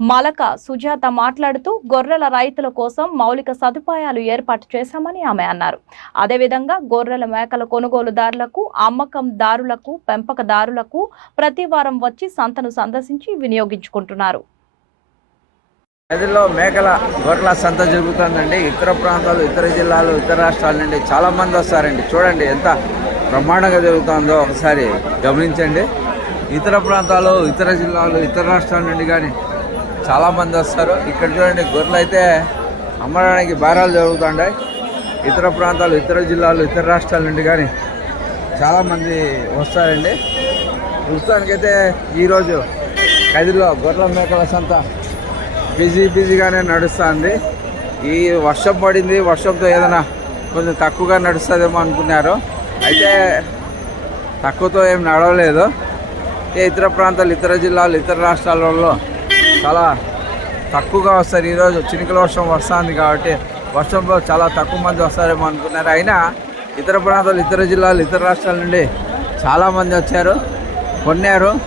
Malaka Sujatha మాట్లాడుతూ గొర్రెల రైతుల కోసం మౌలిక సదుపాయాలు ఏర్పాటు చేశామని ఆమె అన్నారు. అదేవిధంగా గొర్రెల మేకల కొనుగోలుదారులకు అమ్మకందారులకు పెంపకదారులకు ప్రతి వారం వచ్చి సంతను సందర్శించి వినియోగించుకుంటున్నారు. నదిలో మేకల గొర్రెల సంత జరుగుతుందండి. ఇతర ప్రాంతాలు ఇతర జిల్లాలు ఇతర రాష్ట్రాల నుండి చాలా మంది వస్తారండి. చూడండి ఎంత బ్రహ్మాండంగా జరుగుతుందో ఒకసారి గమనించండి. ఇతర ప్రాంతాలు ఇతర జిల్లాలు ఇతర రాష్ట్రాల నుండి కానీ చాలామంది వస్తారు. ఇక్కడ చూడండి గొర్రెలు అయితే అమ్మడానికి బేరాలు జరుగుతుంటాయి. ఇతర ప్రాంతాలు ఇతర జిల్లాలు ఇతర రాష్ట్రాల నుండి కానీ చాలామంది వస్తారండి. ప్రస్తుతానికైతే ఈరోజు కదిలో గొర్రెల మేకల సంత బిజీ బిజీగానే నడుస్తుంది. ఈ వర్షం పడింది వర్షంతో ఏదైనా కొంచెం తక్కువగా నడుస్తుందేమో అనుకున్నారు. అయితే తక్కువతో ఏం నడవలేదు. ఏ ఇతర ప్రాంతాలు ఇతర జిల్లాలు ఇతర రాష్ట్రాలలో చాలా తక్కువగా వస్తారు. ఈరోజు చినుకుల వర్షం వస్తుంది కాబట్టి వర్షంలో చాలా తక్కువ మంది వస్తారేమో అనుకున్నారు. అయినా ఇతర ప్రాంతాలు ఇతర జిల్లాలు ఇతర రాష్ట్రాల నుండి చాలామంది వచ్చారు కొన్నారు.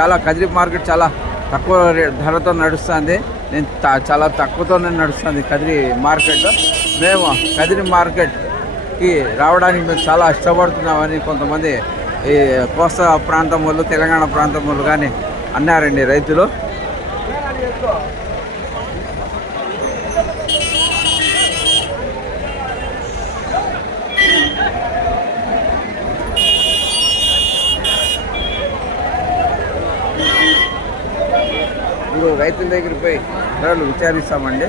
చాలా కదిరి మార్కెట్ చాలా తక్కువ ధరతో నడుస్తుంది. నేను త- చాలా తక్కువతోనే నడుస్తుంది కదిరి మార్కెట్. మేము కదిరి మార్కెట్కి రావడానికి మేము చాలా ఇష్టపడుతున్నామని కొంతమంది ఈ కోస్తా ప్రాంతం వాళ్ళు తెలంగాణ ప్రాంతం వాళ్ళు కానీ అన్నారండి రైతులు. ఇప్పుడు రైతుల దగ్గరికి పోయి ధరలు విచారిస్తామండి.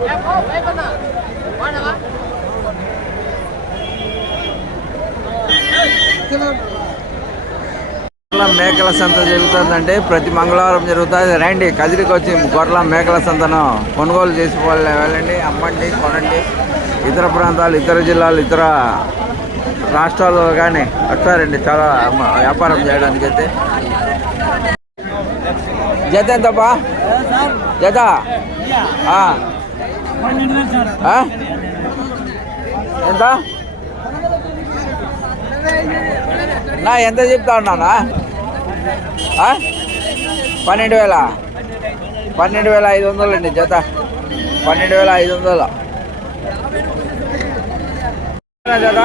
Yeah, oh, మేకల సంత జరుగుతుందంటే ప్రతి మంగళవారం జరుగుతుంది. రండి కదిరికి వచ్చి గొర్రెల మేకల సంతను కొనుగోలు చేసుకోవాలి. వెళ్ళండి అమ్మండి కొనండి. ఇతర ప్రాంతాలు ఇతర జిల్లాలు ఇతర రాష్ట్రాల్లో కానీ వస్తారండి చాలా వ్యాపారం చేయడానికి అయితే. జత ఎంతపా జత? ఎంత? నా ఎంత చెప్తా ఉన్నానా? ఆ? పన్నెండు వేల. పన్నెండు వేల ఐదు వందలు అండి జత. పన్నెండు వేల ఐదు వందలు. జత?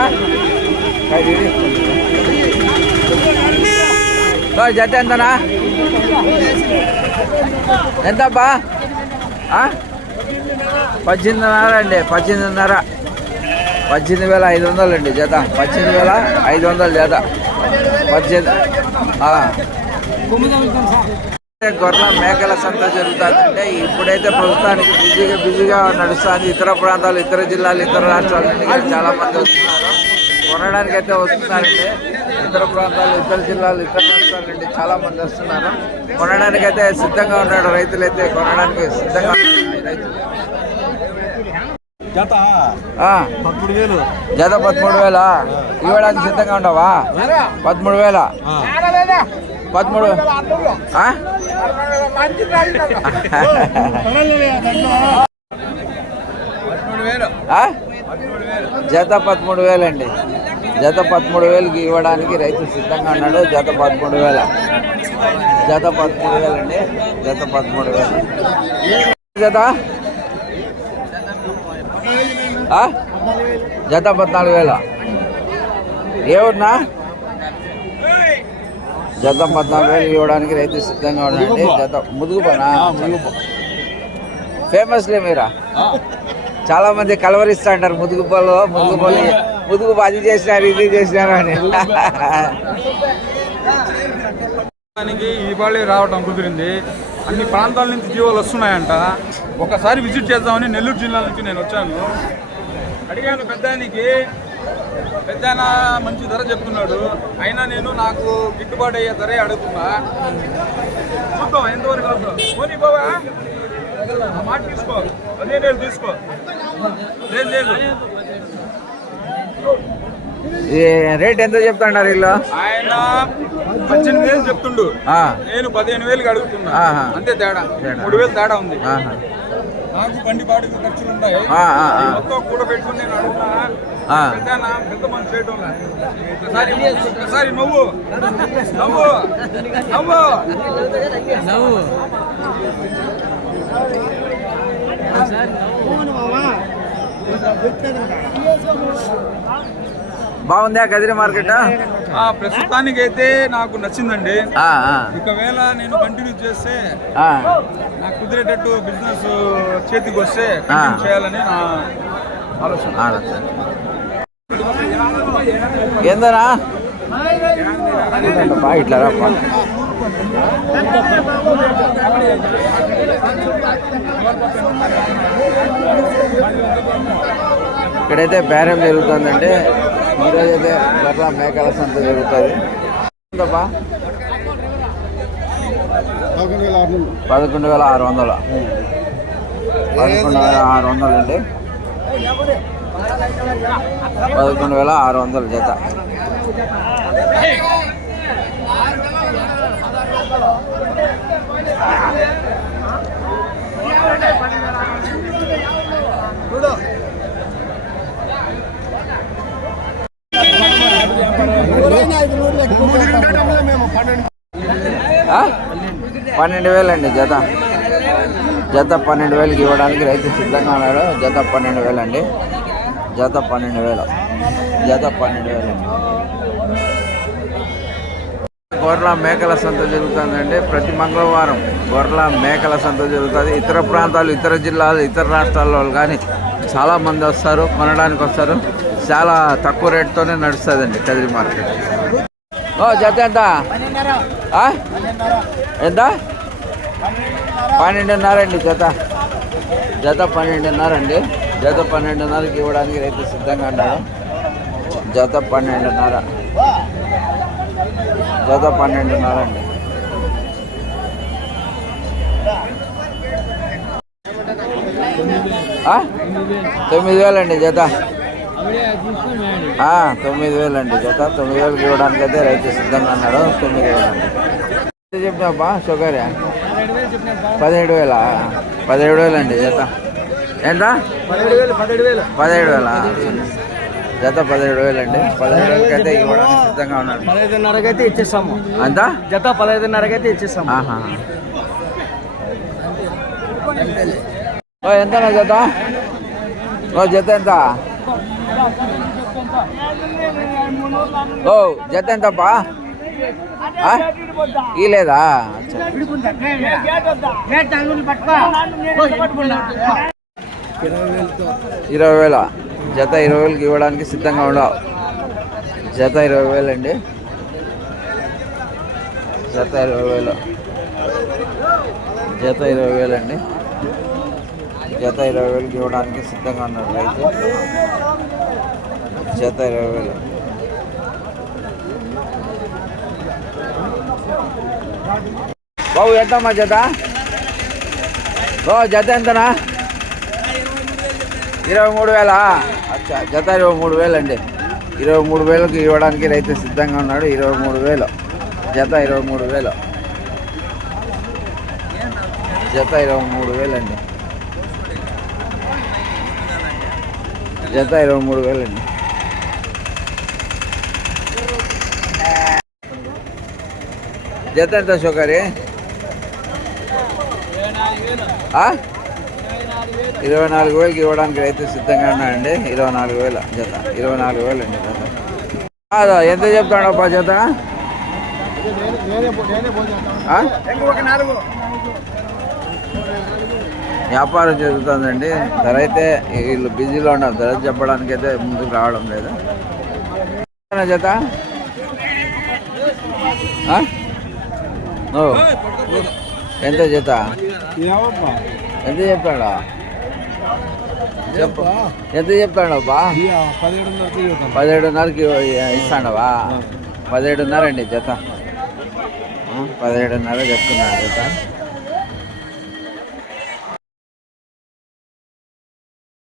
జత ఎంతనా? ఎంతబ్బా? పద్దెనిమిదిన్నర అండి పద్దెనిమిదిన్నర. పద్దెనిమిది వేల ఐదు వందలు అండి జత. పద్దెనిమిది వేల ఐదు వందలు జత. పద్దెనిమిది ఆ. గొర్రెల మేకల సంత జరుగుతుందంటే ఇప్పుడైతే ప్రస్తుతానికి బిజీగా బిజీగా నడుస్తుంది. ఇతర ప్రాంతాలు ఇతర జిల్లాలు ఇతర రాష్ట్రాల నుండి చాలా మంది వస్తున్నారు. కొనడానికి అయితే వస్తున్నారండి. ఇతర ప్రాంతాలు ఇతర జిల్లాలు ఇతర రాష్ట్రాల నుండి చాలా మంది వస్తున్నారు. కొనడానికి అయితే సిద్ధంగా ఉన్నాడు రైతులైతే. కొనడానికి సిద్ధంగా ఉన్నారండి రైతులు. జత. పదమూడు వేలు. ఇవ్వడానికి సిద్ధంగా ఉండవా? పదమూడు వేల? పదమూడు? జత పదమూడు వేలు అండి జత పదమూడు వేలకి ఇవ్వడానికి రైతు సిద్ధంగా ఉన్నాడు. జత పదమూడు వేల. జత పదమూడు వేలు అండి జత పదమూడు వేలు. జత? జత పద్నాలుగు వేల. ఏ ఊరినా? జత పద్నాలుగు వేలు ఇవ్వడానికి రైతు సిద్ధంగా ఉన్నాడండి. జత ముదుగు పనా ఫేమస్లే మీరా? చాలా మంది కలవరిస్తా అంటారు ముదుగు పళ్ళు ముదుగు పళ్ళు ముదుగు అది చేసినారు ఇది చేసినారు అని. ఈ రావటం కుదిరింది. అన్ని ప్రాంతాల నుంచి జీవాలు వస్తున్నాయంట. ఒకసారి విజిట్ చేద్దామని నెల్లూరు జిల్లా నుంచి నేను వచ్చాను. అడిగాను పెద్దానికి పెద్ద మంచి ధర చెప్తున్నాడు అయినా నేను నాకు గిట్టుబాటు అయ్యే ధరే అడుగుతున్నా. చూద్దాం ఎంతవరకు అవుతుందో. పోనీ బావా మాట తీసుకో అదే నేను తీసుకో. లేదు లేదు. రేట్ ఎంత చెప్తున్నారు వీళ్ళు? ఆయన పద్దెనిమిది వేలు చెప్తుండు. నేను పదిహేను వేలుకి అడుగుతున్నా. అంతే తేడా. మూడు వేలు తేడా ఉంది. నాకు బండి బాడికి ఖర్చులు ఉన్నాయి ఆ, ఆ, ఆ. మొత్తం కూడా పెట్టుకుని నేను అడుగుతా ఆ. పెద్దనా, పెద్ద మనిషి చేయటం లే. ఒకసారి ఒకసారి నువ్వు నవ్వు నవ్వు బాగుందా కదిరి మార్కెట్? ఆ, ప్రస్తుతానికి అయితే నాకు నచ్చిందండి. ఒకవేళ నేను కంటిన్యూ చేస్తే. నాకు కుదిరేటట్టు బిజినెస్ చేతికి వస్తే చేయాలని నా ఆలోచన. ఆలోచన. ఏందనా బా ఇట్లా. ఇక్కడైతే బేరం జరుగుతుందంటే ఈరోజు అయితే గొర్రెల మేకల సంత జరుగుతుంది. పదకొండు వేల ఆరు వందలు. పదకొండు వేల ఆరు వందలు అండి. పదకొండు వేల ఆరు వందలు జత. పన్నెండు వేలు అండి జత. జత పన్నెండు వేలకి ఇవ్వడానికి రైతు సిద్ధంగా ఉన్నాడు. జత పన్నెండు వేలండి. జత పన్నెండు వేలు. జత పన్నెండు వేలు గొర్రెల మేకల సంత జరుగుతుందండి. ప్రతి మంగళవారం గొర్రెల మేకల సంత జరుగుతుంది. ఇతర ప్రాంతాలు ఇతర జిల్లాలు ఇతర రాష్ట్రాల వాళ్ళు కానీ చాలా మంది వస్తారు కొనడానికి వస్తారు. చాలా తక్కువ రేటుతోనే నడుస్తుందండి కదిరి మార్కెట్. జత ఎంత? ఆ? ఎంత? పన్నెండున్నర అండి జత. జత పన్నెండున్నర అండి. జత పన్నెండున్నరకి ఇవ్వడానికి రైతు సిద్ధంగా ఉన్నారు. జత పన్నెండున్నర. జత పన్నెండున్నర అండి. తొమ్మిది వేలండి జత. తొమ్మిది వేలు అండి జత. తొమ్మిది వేలకి ఇవ్వడానికి అయితే రైతు సిద్ధంగా అన్నాడు తొమ్మిది వేలు అండి. ఎంత చెప్పినాపా షుగర్. పదిహేడు వేల? పదిహేడు వేలు అండి జత. ఎంత పదిహేడు వేల? జత పదిహేడు వేలు అండి. పదిహేడు వేలకి అయితే ఇవ్వడానికి సిద్ధంగా ఉన్నాడు. పదహైదున్నరకి అయితే ఇచ్చేస్తాము. అంత? జత పదహైదున్నరకి అయితే ఇచ్చేస్తాము ఎంతనా జత? ఓ జత ఎంత? ఓ జత ఎంతప్పా? ఈ లేదా? ఇరవై వేల. జత ఇరవై వేలకి ఇవ్వడానికి సిద్ధంగా ఉండవు జత ఇరవై వేలు అండి. జత ఇరవై వేలు. జత ఇరవై వేలండి జత ఇరవై వేలకి ఇవ్వడానికి సిద్ధంగా ఉన్నారు రైతు జత ఇరవై వేలు. బాబు ఎంతమ్మా జత? బాబు జత ఎంతనా? ఇరవై మూడు వేలా? అచ్చా జత ఇరవై మూడు వేలు అండి ఇరవై మూడు వేలకు ఇవ్వడానికి రైతు సిద్ధంగా ఉన్నాడు. ఇరవై మూడు వేలు. జత ఇరవై మూడు వేలు. జత ఇరవై మూడు వేలు అండి జత ఇరవై మూడు వేలు అండి జత ఎంత షుగరి ఆ? ఇరవై నాలుగు వేలకి ఇవ్వడానికి రైతు సిద్ధంగా ఉన్నాడండి ఇరవై నాలుగు వేల జత. ఇరవై నాలుగు వేలు అండి జత కాదా, ఎంత చెప్తాడప్పా జత? వ్యాపారం జరుగుతుందండి. ధర అయితే వీళ్ళు బిజీలో ఉన్నారు. ధర చెప్పడానికి అయితే ముందుకు రావడం లేదు. జత? ఓ. ఎంత జత? ఎంత చెప్పాడు? చెప్పు. ఎంత చెప్పాడు బా పదిహేడున్నరకి ఇస్తాడవా? పదిహేడున్నర అండి జత. పదిహేడున్నర చెప్తున్నా జత.